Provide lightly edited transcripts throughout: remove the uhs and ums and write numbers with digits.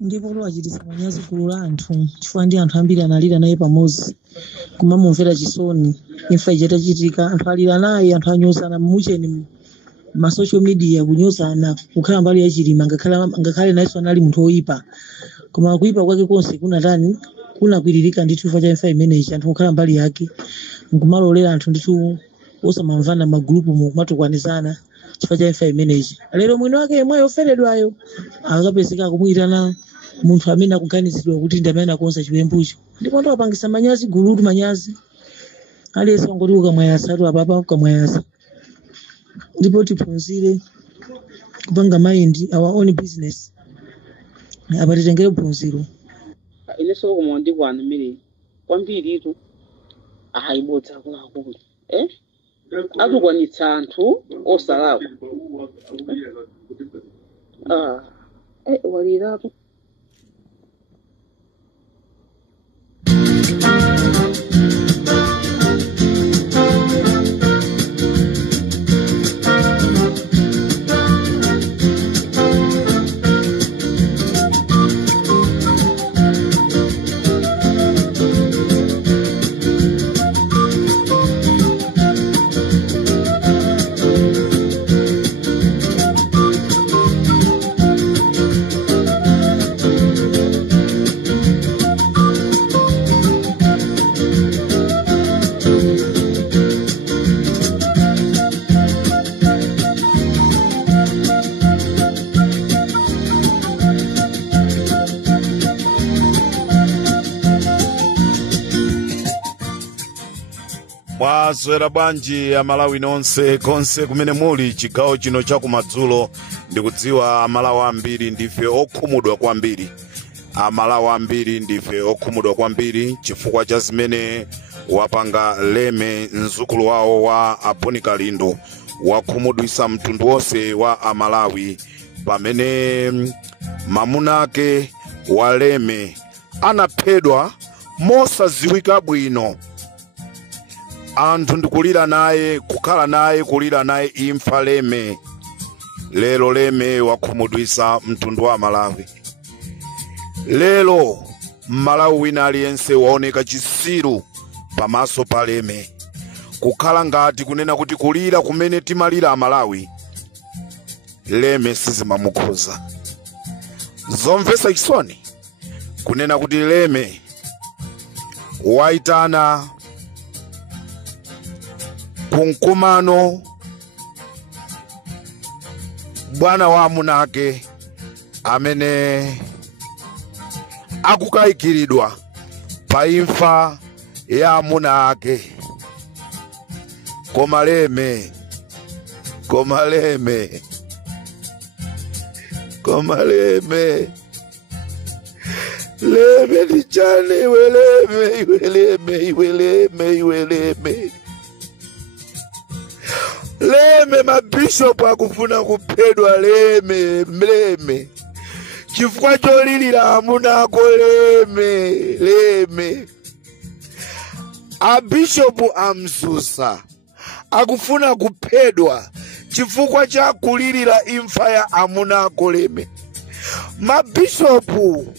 ndipo lwachititsa manyazi gulu la anthu chifukwa ndi anthu ambiri analira naye pamodzi kumamumvera chisoni imfa itachitika. Anthu alira naye, anthu anyozana mucheni ma social media kunyozana kukhala mbali ya chilima ngakhale nayenso anali munthu oyipa, koma kuyipa kwake konse kunatani kunakwiririka ndithu chifukwa cha imfa imeneyi. Anthu kukhala mbali yake nkumalolera anthu ndithu osamamvana magulupu mukumatukwanizana chifukwa cha imfa imeneyi. Lero mwini wake yemweyo oferedwayo akapezeka kumuyitana munthu amene akuganizidwa kuti ndi amene akonza chiwembucho, ndipo ndo apangisa manyazi gulutu manyazi aliyense ngoti ukamwayasa tu apapa ukamwayasa. Ndipo tiphunzire kupanga mind our own business apatitengere phunziro. Ineso koma ndikwanu miri kwambiri tu ahaibodza akulu atukwanitsa anthu osalakwa walirapo. Mwaswera bwanji ya Malawi nonse konse kumene muli chigawo chino cha kumadzulo. Ndikudziwa amalawi ambiri ndife okhumudwa kwambiri, amalawi ambiri ndife okhumudwa kwambiri chifukwa cha zimene wapanga Leme mzukulu wawo wa Aboni Kalindo, wakhumudwisa mtundu wonse wa amalawi pamene mamuna ake wa Leme anaphedwa mosadziwika bwino. Anthu ndikulira naye, kukhala naye, kulira naye imfa Leme. Lelo Leme wakhumudwisa mtundu wa Malawi. Lelo Malawi wina aliyense waoneka chisiru pamaso pa Leme, kukhala ngati kunena kuti kulira kumene timalira Malawi Leme sizimamukhuza. Zomvetsa chisoni kunena kuti Leme waitana kunkumano bwana wa amunake amene akukayikiridwa pa imfa ya amuna ake. Koma Leme Leme dichane iwe Leme. Leme mabishop akufuna kuphedwa Leme chifukwa cholilira amuna ako Leme. Abishop amsusa akufuna kuphedwa chifukwa cha kulilira imfa ya amuna ako Leme. Mabishopu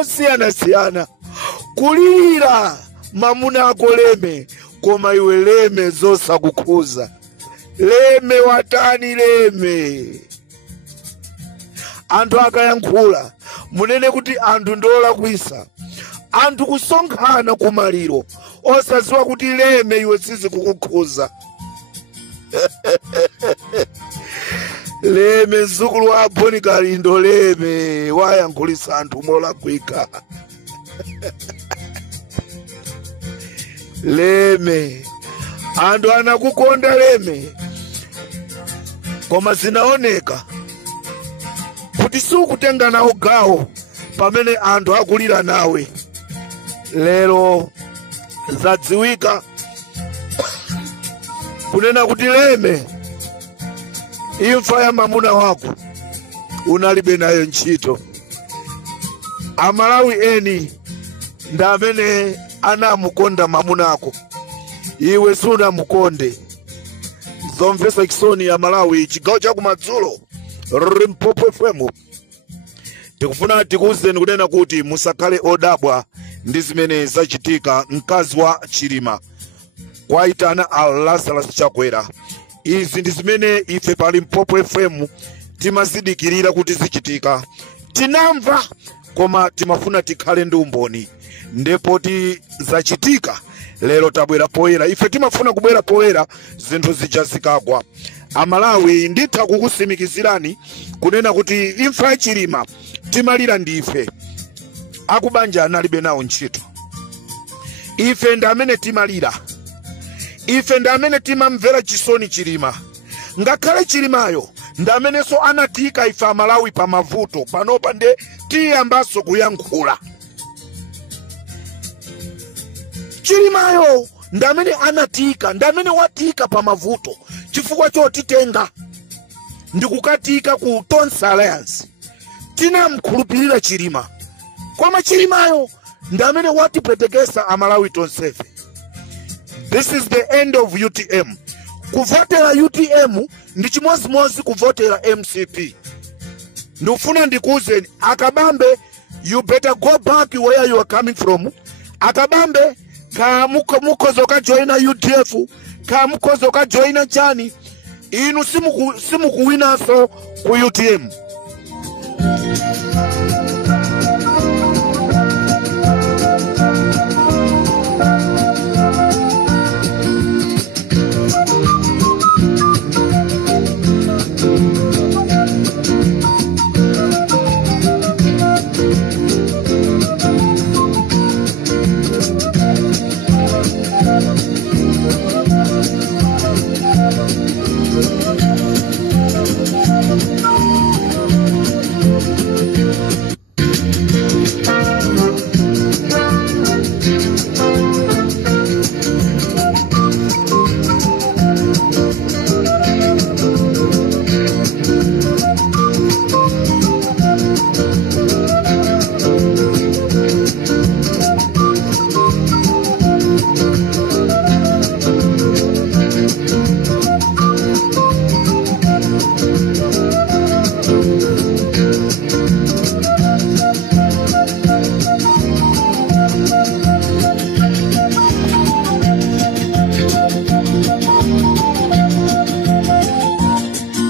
osiyana kulilira mamuna ako Leme, koma iwe Leme zosakukhuza. Leme watani Leme? Anthu akayankhula munene kuti anthu ndolakwisa, anthu kusonkhana kumaliro osadziwa kuti Leme iwe sizikukukhuza. Leme mzukulu wa Aboni Kalindo Leme wayankhulisa anthu molakwika. Leme anthu anakukonda Leme, koma zinaoneka kuti sukutenga nawo gawo pamene anthu akulira nawe. Lero zadziwika kunena kuti Leme imfa ya mamuna wako unalibe nayo ntchito. Amalawi eni nda amene anamukonda mamuna ako, iwe sunamukonde. Zomvetsa chisoni ya Malawi chigawo cha kumadzulo Limpopo FM tikufuna tikuwuzeni kunena kuti musakhale odabwa ndi zimene zachitika. Mkazi wa Chilima kwaitana a Lazarus Chakwera. Izi ndi zimene ife pa Limpopo FM timazidikirira kuti zichitika. Tinamva koma timafuna tikhale ndi umboni. Ndipo zachitika lero tabwera poyera. Ife timafuna kubwera poyera zinthu zija zikagwa. Amalawi nditha kukusimikizirani kunena kuti imfa ya Chilima timalira ndife. Akubanja analibe nawo ntchito. Ife ndi amene timalira. Ife ndi amene timamvera chisoni Chilima. Ngakhale Chilimayo ndi amenenso anatika ife Amalawi pa mavuto. Panopa nde tiyambanso kuyankhula. Chilimayo ndi amene anatika, ndi amene watika pa mavuto. Chifukwa chotitenga ndi kukatika ku Tonse Alliance. Tinamkhulupirira Chilima. Koma Chilimayo ndi amene watipwetekesa Amalawi tonsefe. This is the end of UTM. Kuvotera UTM ndi chimozimozi kuvotera MCP. Ndifuna ndikuwuzeni Akabambe, you better go back where you are coming from. Akabambe ka mukozo ka joina UTF, ka mukozo ka joina chani, inu simukuwinaso ku UTM.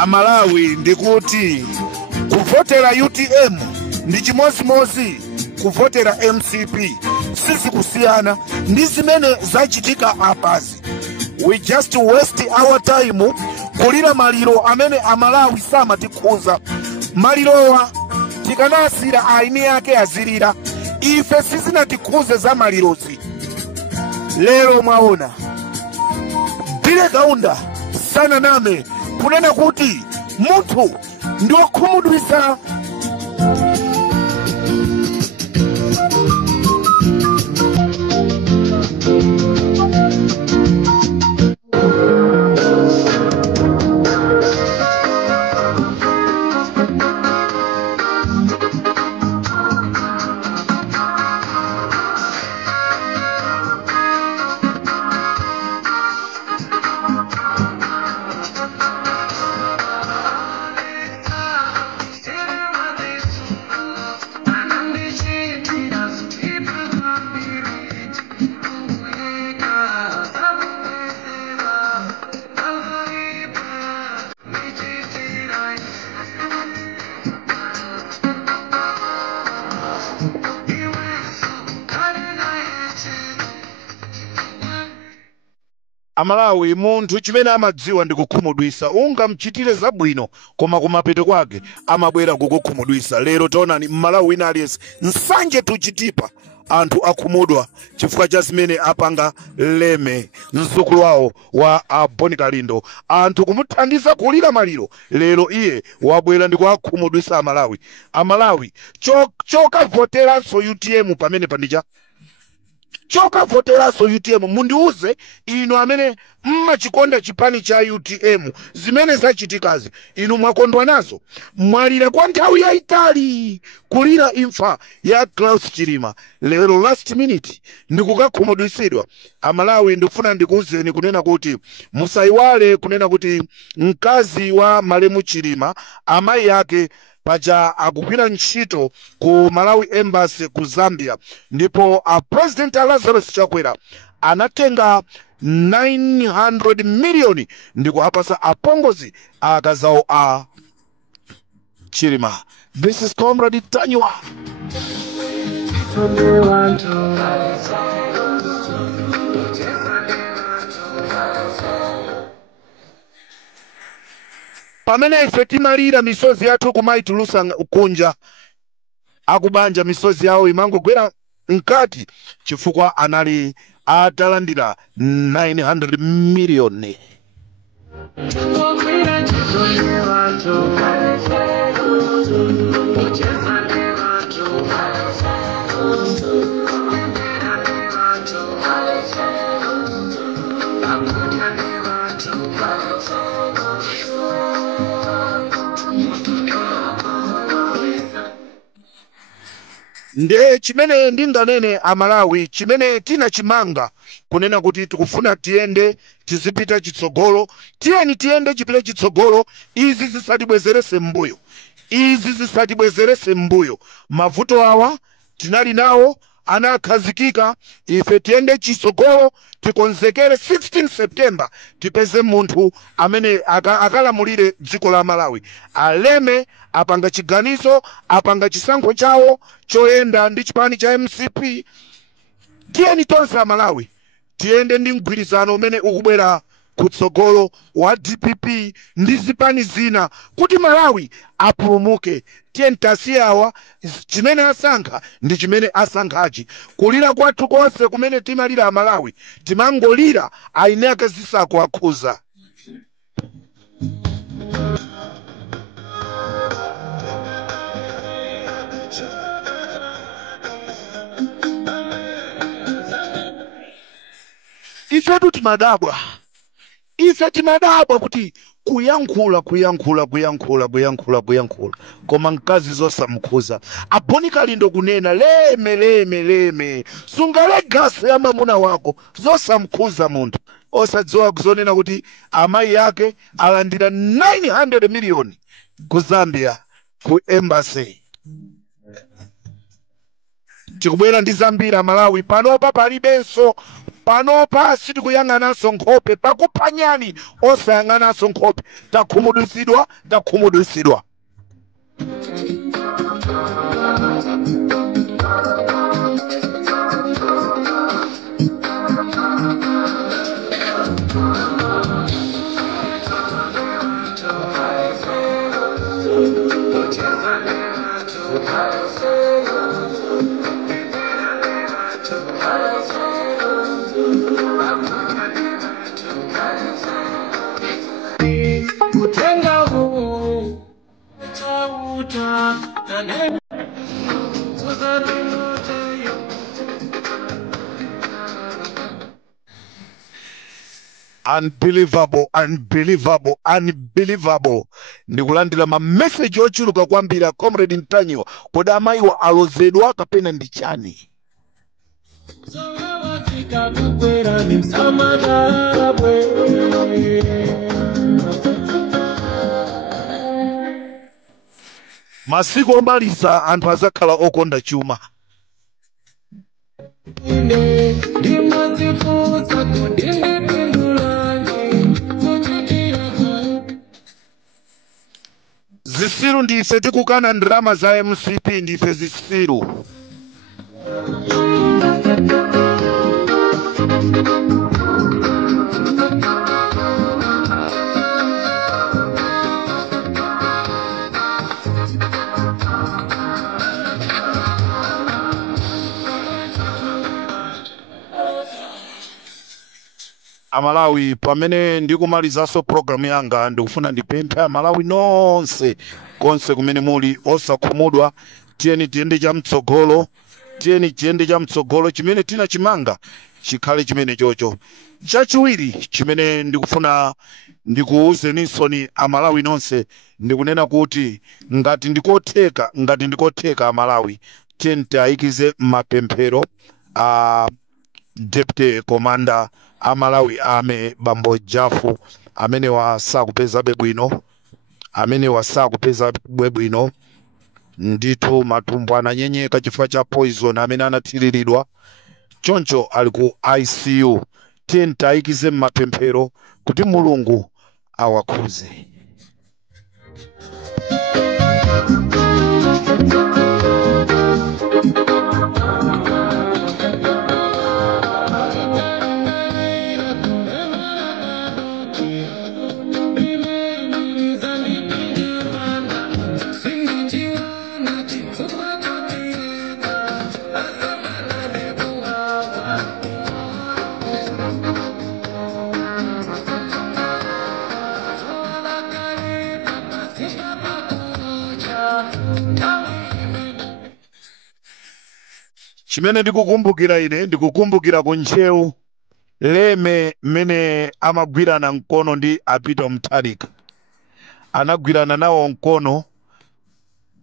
Amalawi ndikuti kuvotera UTM ndi chimozimozi kuvotera MCP. Sisi kusiyana ndi zimene zachitika apazi. We just waste our time kulira maliro amene Amalawi samatikhuza. Malirowa tikanasira aini yake azirira. Ife sizinatikhuze za malirozi. Lero mwaona Bile Kaunda sana name kunena kuti munthu ndi wokhumudwisa. Amalawi munthu chimene amadziwa ndi kukhumudwisa. Ungamchitire zabwino koma kumapeto kwake amabwera kukukhumudwisa. Lero taonani Malawi wina aliyense nsanje tuchitipa anthu akhumudwa chifukwa cha zimene apanga Leme mzukulu wawo wa Boni Kalindo. Anthu kumuthandiza kulira maliro. Lero iye wabwera ndi kuwakhumudwisa Amalawi. Amalawi chokavoteranso UTM pamene pandicha. Chokavoteranso UTM. Mundiuze inu amene mmachikonda chipani cha UTM zimene zachitikazi. Inu mwakondwa nazo. Mwalira kwa nthawi yayitali kulira imfa ya Klaus Chilima. Lero last minute ndikukakhumudwisidwa. Amalawi ndikufuna ndikuwuzeni kunena kuti musayiwale kunena kuti mkazi wa Malemu Chilima amayi yake paja akugwira ntchito ku Malawi Embassy ku Zambia, ndipo President Lazarus Chakwera anatenga 900 million ndikuapasa apongozi akazawo a Chilima. This is Comrade Tanywa. Pamene ife timalira misozi yathu kumaitulusa kunja, akubanja misozi yawo imangogwera mkati chifukwa anali atalandira 900 million. Nde chimene ndinganene Amalawi, chimene tina chimanga kunena kuti tikufuna tiende tizipita chitsogolo, tiende chipita chitsogolo, izi zisatibwezerese mbuyo, mavuto awa tinali nawo anakhazikika, ife tiende chitsogolo, tikonzekere 16 September tipeze munthu amene akalamulire dziko la Malawi, aleme apanga chiganizo, apanga chisankho chawo choyenda ndi chipani cha MCP. Tiyeni tonse Amalawi tiende ndi mgwirizano umene ukubwera kutsogolo wa DPP ndi zipani zina kuti Malawi apulumuke. Tiyeni tasiyawa chimene asankha ndi chimene asankhachi. Kulira kwathu konse kumene timalira Amalawi timangolira aine akazisako akhuza. Ifetu timadabwa kuti kuyankhula koma mkazi zosamukhuza. Abonika lindo kunena leme sungale gasi ya mamuna wako zosamukhuza munthu osadziwa kuzonena kuti amayi yake alandira 900 million ku Zambia ku Embassy. Tikubwera ndi zambiri Malawi, panopa palibenso, panopa sitikuyang'ananso nkhope, pakuphanyani osayang'ananso nkhope, takhumudwitsidwa. Unbelievable. Ndikulandira ma message ochuluka kwambiri Comrade Ntanywa, kodi amayiwa alozedwa kapena ndi chani? Masiku omaliza anthu azakhala okonda chuma. Zisiru ndife tikukana ndrama za MCP, ndife zisiru. Amalawi, pamene ndikumalizaso program yanga ndikufuna ndipemphe Amalawi nonse konse kumene muli osakhumudwa, tiyeni tiende chamtsogolo, chimene tina chimanga chikhale chimene chocho. Chachiwiri chimene ndikufuna ndikuuzeninso Amalawi nonse ndikunena kuti ngati ndikotheka Amalawi, tiyeni tiayikize mapemphero a Deputy Commander Amalawi ame Bambo Jafu amene wasakupeza bwino, ndithu matumbo ananyenyeka chifukwa cha poison amene anathiriridwa choncho ali ku ICU. Tiye tayikize m'mapemphero kuti Mulungu awakhuze. Chimene ndikukumbukira ine ndikukumbukira kunchewu Leme mmene amagwirana mkono ndi Apito Mutharika. Anagwirana nawo mkono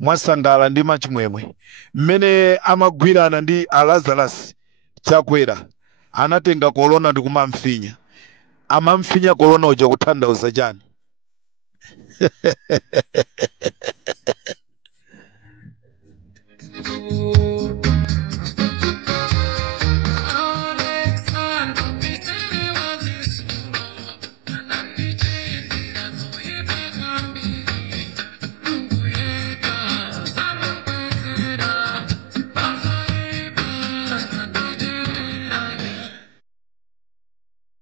mwasangala ndi machimwemwe. Mmene amagwirana ndi Lazarus Chakwera anatenga kolona ndi kumamfinya. Amamfinya kolona uja kutanthauza chani?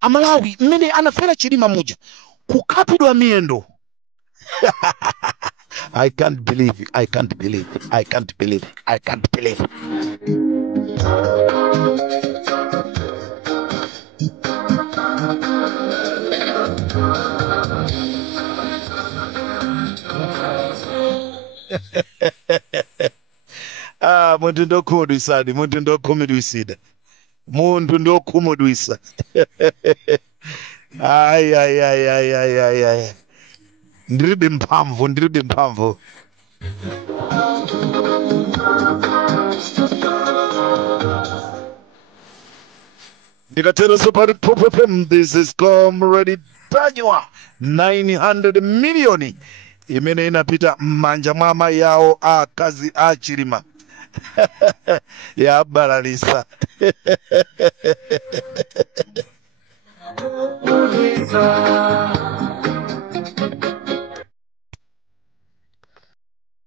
Amalawi mmene anafera chilima muja kukapidwa miyendo. I can't believe it. I can't believe it. I can't believe it. I can't believe it. Muntu ndokhumudwisani, muntu ndokhumudwisida. Muntu ndokhumudwisa. Ay. Ndiribe mphamvu. Ndikatero sopari popopem, this is Comrade Tanywa 900 million imene inapita m'manja mwa amayi yawo akazi a Chilima. Ya balalisa.